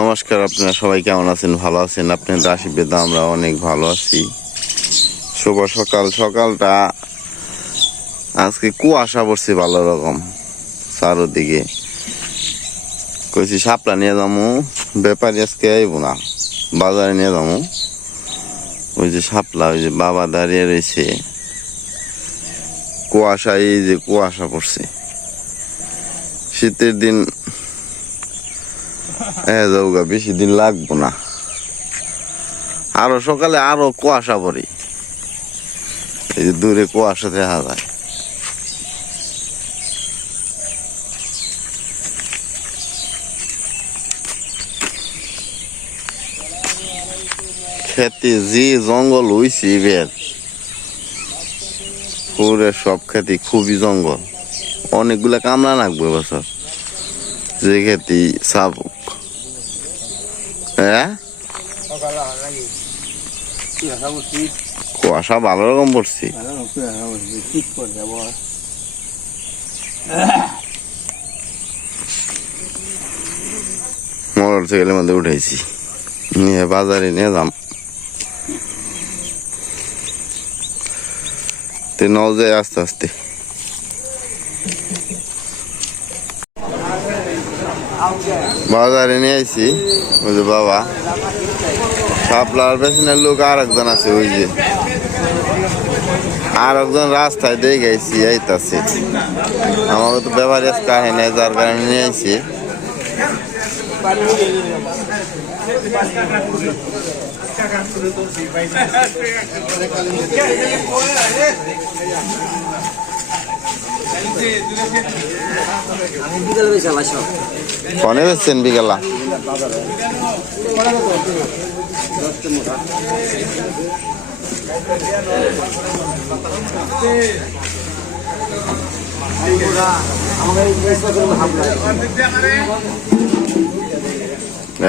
নমস্কার আপনারা সবাই, কেমন আছেন? ভালো আছেন? আপনাদের আশীর্বাদে আমরা অনেক ভালো আছি। শুভ সকাল। সকালটা আজকে কুয়াশা পড়ছে ভালো রকম, চারোদিকে। কইছি, সাপলা নিয়ে যাব ব্যাপারী আজকে আইব না, বাজারে নিয়ে যাব ওই যে সাপলা, ওই যে বাবা দাঁড়িয়ে রয়েছে। কুয়াশা, এই যে কুয়াশা পড়ছে। শীতের দিন হ্যাঁ যাওগা বেশি দিন লাগবো না। আরও সকালে আরও কুয়াশা পড়ে। এই যে দূরে কুয়াশা দেখা যায়। খেতে যে জঙ্গল হইছে এবার, পুরে সব খেতে খুবই জঙ্গল। অনেকগুলা কামলা লাগবে বছর যে খেতে সাবুক হ্যাঁ? কুয়াশা ভালো রকম পড়ছি মোটর সাইকেলের মধ্যে উঠেছি নিয়ে বাজারে নিয়ে যাম। তে নও আস্তে আস্তে। বাজারে নিয়ে আইছি ওই যে বাবা সাপলার পেছনের লোক আর একজন আছে ওই যে আর একজন রাস্তায় দিয়ে গেছি আইতাছে আমাকে তো ব্যবহার কাহে নাই যার কারণে নিয়ে আইছি বিকেল বেশি আমার সব কনে বেচছেন বিকেলা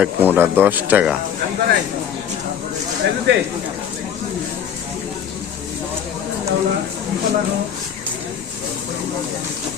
এক মোটা দশ টাকা।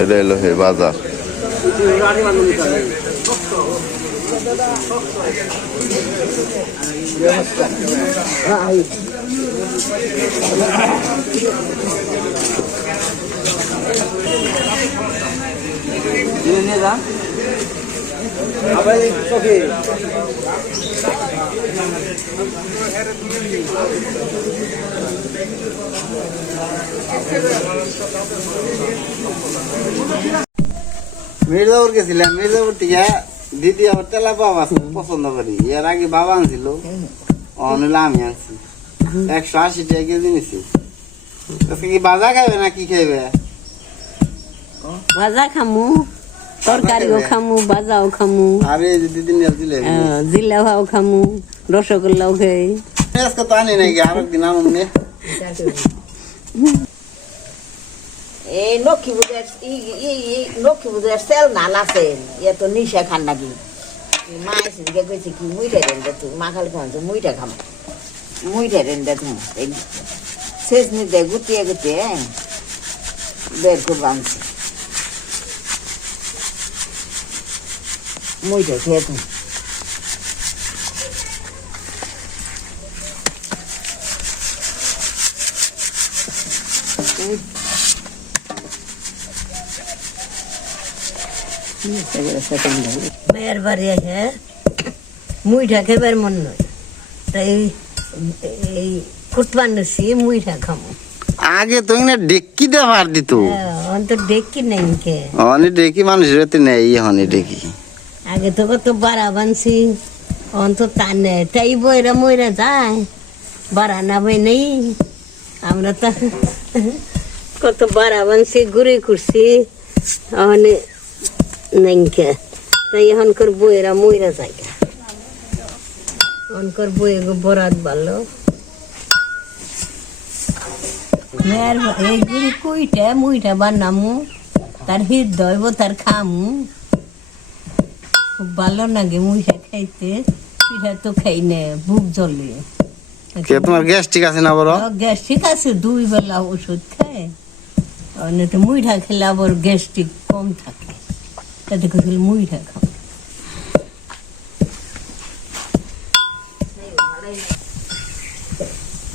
এটা এলো হে বাজার আবার চোখে মির্জাপুর গেছিলাম মির্জাপুর থেকে দিদি আবার তেলা বাবা পছন্দ করি। এর আগে বাবা আনছিল অনিলা আমি আনছি। একশো আশি টাকা কেজি নিছি। আজকে কি বাজা খাইবে না কি খাইবে? ভাজা খামু তরকারিও খামু ভাজাও খামু। আরে দিদি নিয়ে দিলে খামু রসগোল্লাও খাই। আজকে তো আনি নাকি? আর একদিন আনুন এই লক্ষ্মী পুজোর লক্ষ্মী পুজোর সেল নাল আছে ইয়ে তো নিশা খান নাকি। মা এসে দিকে কইছে কি মুইটা রেন দে তুই। মা খালি খাওয়ান মুইটা খাম। মুইটা রেন দে তুই। এই শেষ নিতে গুটিয়ে গুটিয়ে বের করব আনছি মুইটা খেয়ে তুই। মেয়ের বাড়ি আছে মুইটা খেবার মন নয় তাই এই কুটবান নছি মুইটা খামু। আগে তো এখানে ডেক্কি দিয়ে ভার দিত অন্তর দেখি নাই কে অনেক ডেকি মানুষের হাতে নেই হনে ডেকি আগে তো কত বাড়া বানছি অন্তর তা নেই তাই বইরা মইরা যায় বাড়া না বই নেই। আমরা তো কত বাড়া বানছি ঘুরে করছি অনেক নাই কে তাই এখনকার বইয়েরা মইরা জায়গা এখনকার বইয়ে বরাত ভালো মেয়ের এইগুলি কুইটা মুইটা বানামু। তার হৃদয় তার খামু। খুব ভালো লাগে মুইটা খাইতে। পিঠা তো খাই না বুক জ্বলে। কে তোমার গ্যাস ঠিক আছে না বড় গ্যাস ঠিক আছে দুই বেলা ওষুধ খায়। আর নয়তো মুইঠা খেলে আবার গ্যাস্ট্রিক কম থাকে। তাতে করে মুইঠা খাও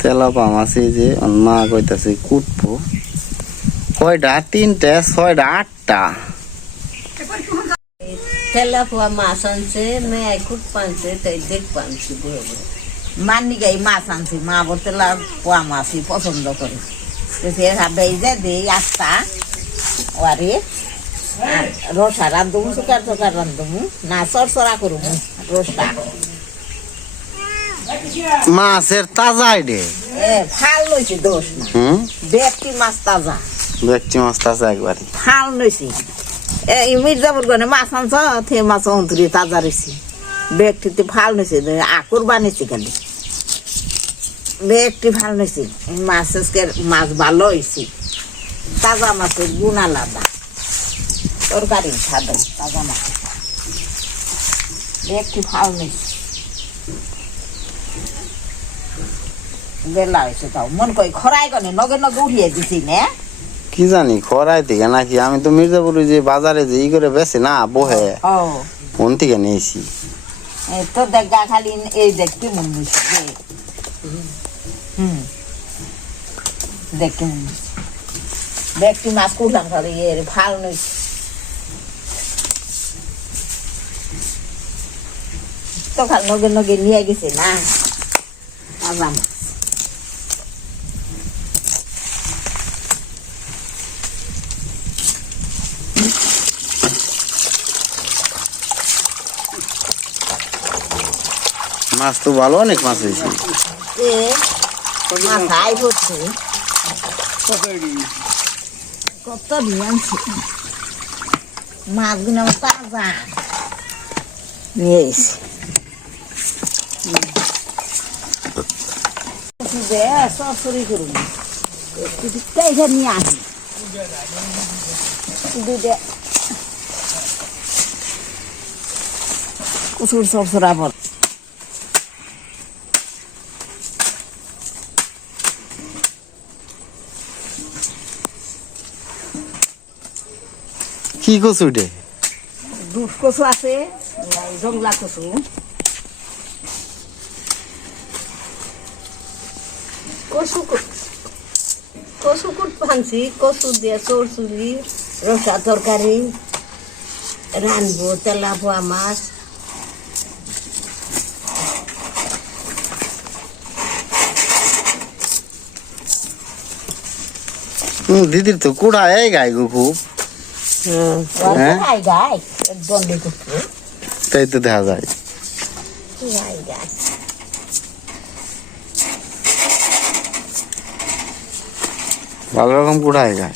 তেলা পাম আছে যে মা কইতাছে কুটবো কয়টা তিনটা ছয়টা আটটা তেলাপুয়া মাছ আনছে মেয়ে কুট পানছে তাই দেখ পানছি বড় বড় মান্নি গাই মাছ আনছি মা বলতেলা পোয়া মাছই পছন্দ করে তো সে ভাবে যে দে আস্তা ওয়ারে রসা রান্ধুমু সুকার সুকার রান্ধুমু না সরসরা করুমু রসটা। মাছের তাজা আইডে ফাল লইছি দোষ না। ব্যক্তি মাছ তাজা। ব্যক্তি মাছ তাজা একবারই ফাল লইছি। এই মির্জাপুর গনে মাছ আনছ থে মাছ অন্তরি তাজা রয়েছি ব্যক্তিতে ফাল নইছে আকুর বানিয়েছি খালি। ব্যক্তি ফাল নইছি মাছ মাছ ভালো হয়েছে তাজা মাছের গুণ আলাদা। তরকারি সাদা তাজা মাছ। ব্যক্তি ফাল নইছে বেলা হয়েছে তাও মন কই খরাই গনে নগে নগে উঠিয়ে দিছি না। কি জানি খরাই থেকে নাকি? আমি তো মির্জাপুরে যে বাজারে যে ই করে বেছে না বহে। ফোন থেকে নিয়েছি। এই তো দেখা খালি এই দেখতে মন হয়েছে যে হুম। দেখতে মন হয়েছে দেখতে মাছ খালি এর ভালো নইছে তো খাল নগে নগে নিয়ে গেছে না? তাজা মাছ তো ভালো অনেক মাছ হয়েছে। কত দিয়ানছি মাছগুলো আমার তাজা। নিয়ে এসে সরসরি করুন। এইটা নিয়ে আসি দুইটা কুসুর সরসরা বল। কি কচু উঠে দুধ কচু আছে জংলা কচু। কচু কুট কচু কুট পানছি কচু দিয়ে চোর চুলি রসা তরকারি রানবো তেলাপুয়া মাছ হুম, দিদির তো কুড়া এই গাই গো খুব। তাই তো দেখা যায়। ভালো রকম কুড়ায় গায়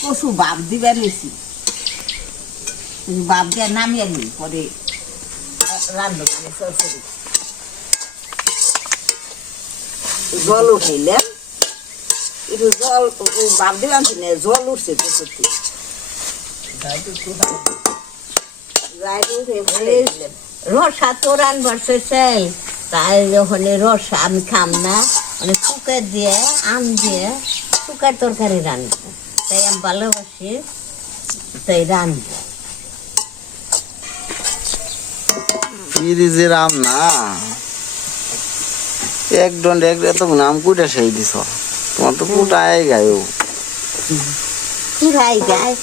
পশু বাপ দিবার বাপ দিয়ে নামিয়ে নি পরে রান্না করে। সরসরি জল একটু জল বাপ না জল উঠছে রসা তো চাই তাই যখন রস আমি খাম না মানে কুকার দিয়ে আম দিয়ে কুকার তরকারি রান্না তাই আমি ভালোবাসি তাই রান্না। ফ্রিজের আম না। এক দণ্ড এক এত নাম কুটা সেই দিছ। তোমার তো কুটায় গায়ও কুড়াই গায়?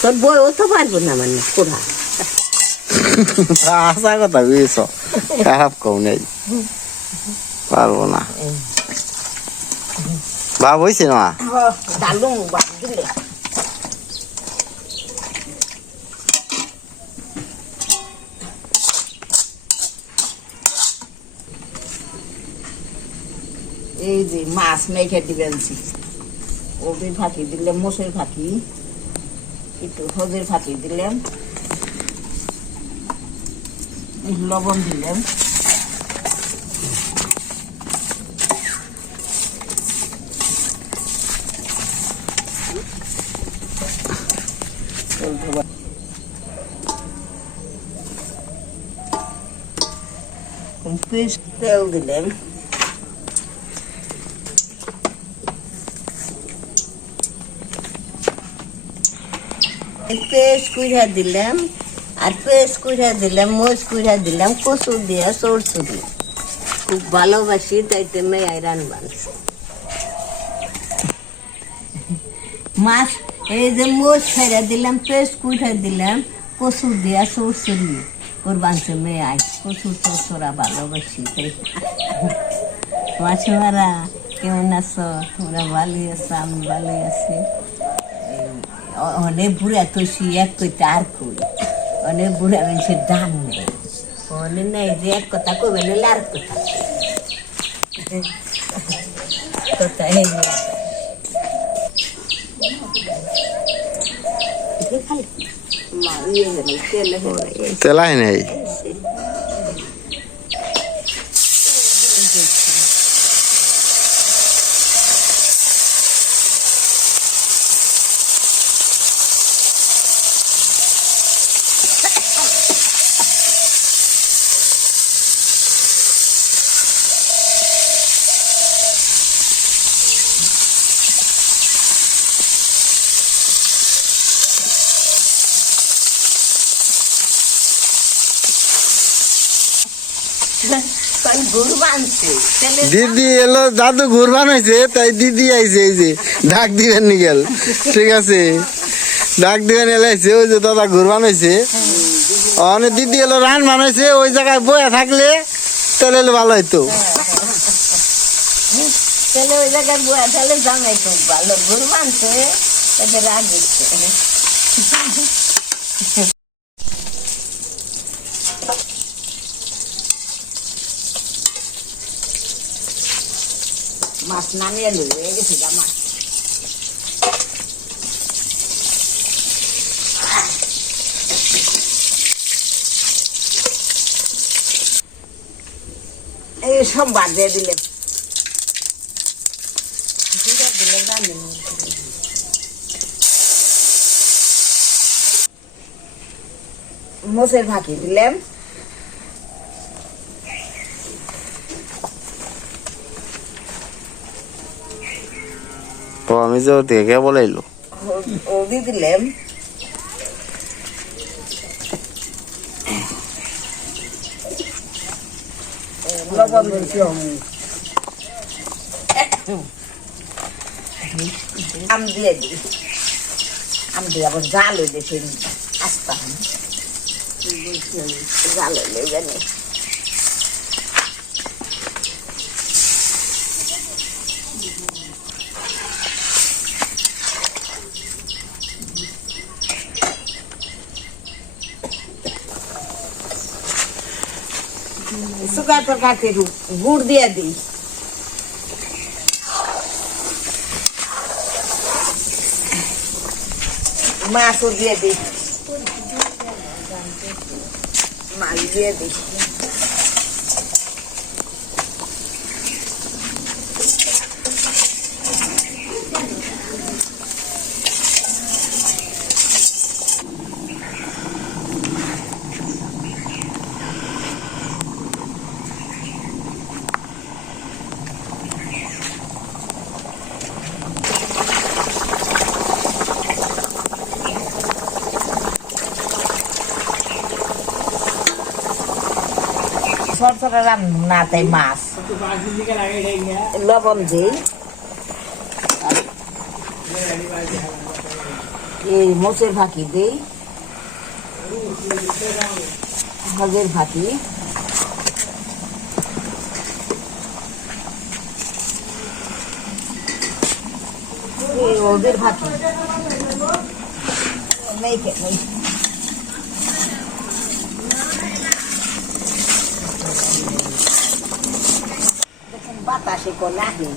তোর বইও তো পারব না মানে কুড়া। আশা কথা বুঝেছ। খারাপ কম নেই। পারব না। ভাব হয়েছে না? দিলে এই যে মাছ মেখে দিবেন ওদের ফাঁকি দিলাম মোষের ফাঁকি, একটু হদের ফাঁকি দিলাম লবণ দিলাম। পেস্ট তেল দিলাম পেস্ট কুড়া দিলাম আর পেস্ট কুড়া দিলাম মোজ কুড়া দিলাম কচু দিয়া সরষু দিয়ে খুব ভালোবাসি তাইতে মেয়াই রান্না মাছ এই যে মোজ ফেরা দিলাম পেস্ট কুড়া দিলাম কচু দিয়া সরষু দিয়ে ওর বাঁচে মেয়াই কচু চোরা ভালোবাসি মাছুয়ারা কেমন আছো? তোমরা ভালোই আছো, আমি ভালোই আছি। অনেক বুড়া তো এক কইতে আর কই। অনেক বুড়া দাম নেই। অনেক নেই যে এক কথা কইবে না আর কথা কথা দিদি এলো দাদু ঘুর বানাইছে তাই দিদি আইছে এই যে ডাক দিবেন নিগেল ঠিক আছে? ডাক দিবেন এলাইছে ওই যে দাদা ঘুর বানাইছে। অনেক দিদি এলো রান বানাইছে ওই জায়গায় বয়ে থাকলে তাহলে এলো ভালো হইতো। তেলে ওই জায়গায় বুয়া তাহলে জামাই খুব ভালো। বানছে রাগ দিচ্ছে মাছ নামিয়ে লই হয়ে গেছে গা মাছ এই সব বাদ দিয়ে দিলে মোষের ফাঁকি দিলাম তো আমি যে ওর থেকে কে বলাইলো ও দিয়ে দিলাম আম দিয়ে দিই। জাল হয়ে দেখে আস্তা জাল হইলে জানি শুকার তরকারি গুড় দিয়ে দিই। মাছও দিয়ে দিই। মাছ দিয়ে দিই। সরসরা রান না তাই মাছ। লবণ দিই। এই মোচের ফাঁকি দিই। হজের এই ওদের ফাঁকি নেই নেই দেখুন বাতাসে কো লাগে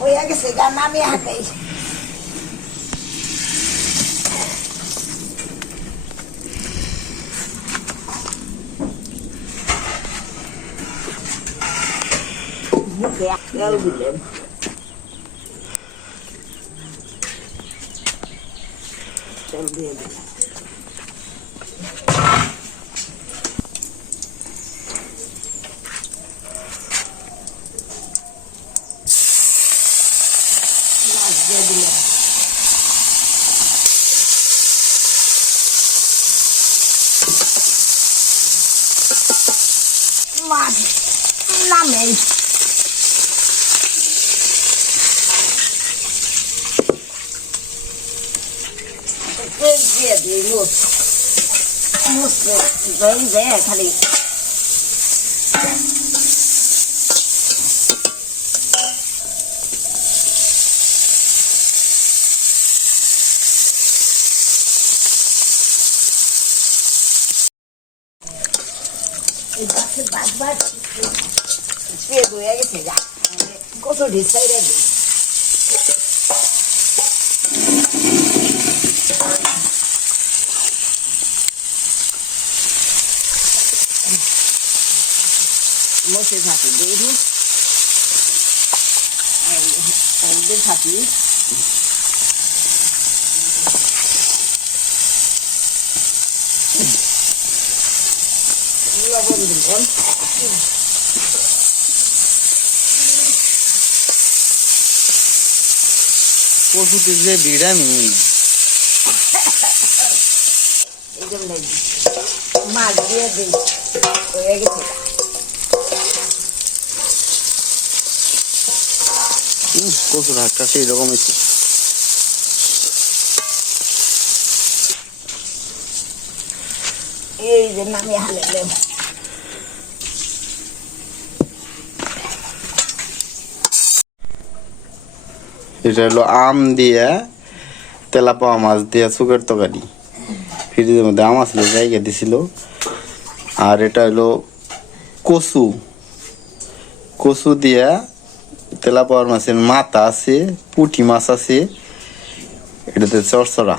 হয়ে গেছে গা নামে হাতে মুখে তেল দিলেন তেল দিয়ে দিলাম মাছ দিয়ে দিলাম মাছ নামে তেল দিয়ে দিই মুখ মুখ দই দেয় খালি এই গাছের বাদ বাদ পেয়ে হয়ে গেছে যা কত ডিসাইডে দিই মশে থাকি দিয়ে দিই হলদের থাকি লবণ দিলাম পশুটির যে ভিটামিন মাছ দিয়ে দিই। হয়ে গেছে। কচুর হাটটা সেই রকম হয়েছে এই যে নামে হালে এটা হলো আম দিয়ে তেলাপোয়া মাছ দিয়ে সুগার তরকারি। ফ্রিজের মধ্যে আম আসলে জায়গা দিছিল। আর এটা হলো কচু। কচু দিয়া তেলাপোয়ার মাছের মাথা আছে, পুঁটি মাছ আছে, এটাতে চরচরা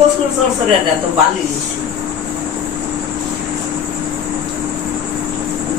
কসুর সরসরে তো বালি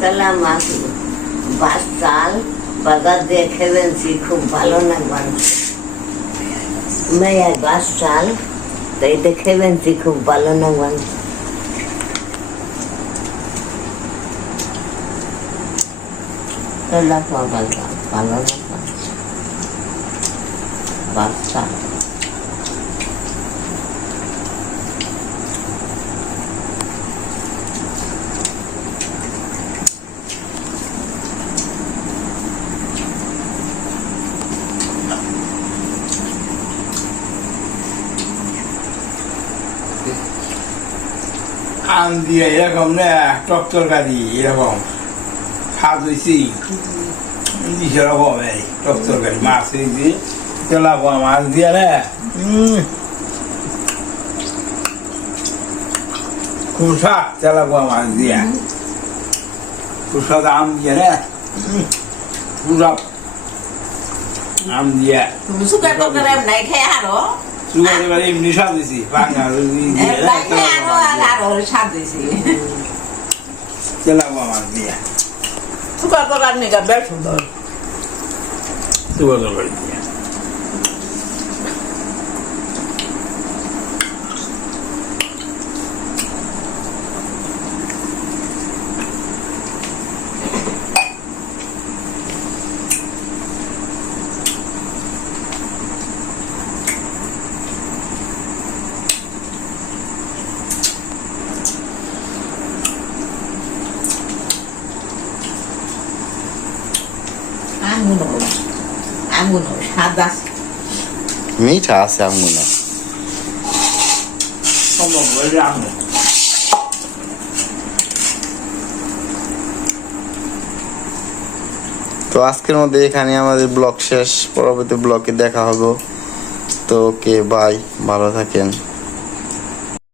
তেলা মাছ বাস চাল বাজার দিয়ে খেবেছি খুব ভালো না মানুষ। মেয়ের বাস চাল তো খেবেছি খুব ভালো না মানুষ। ভালো না বাস আম দিয়ে এরকম না, টক তরকারি এরকম। স্বাদ হয়েছি সেরকম মাছ হয়েছি তেলাপোয়া মাছ দিয়ে না মাছ দিয়ে। আম দিয়ে না আম দিয়ে। নাই খেয়ে আরও। সুগার এবার এমনি সাজিয়েছি বাঙা ভাঙা স্বাদ দিয়েছি তেলাপোয়া মাছ দিয়ে। সুগার নিকা বেশ সুন্দর। সুগার তরকারি মিঠা আছে আঙ্গুনা সম্ভব হয়ে আমি তো আজকের মধ্যে এখানে আমাদের ব্লগ শেষ। পরবর্তী ব্লগে দেখা হবে। তো ওকে বাই ভালো থাকেন।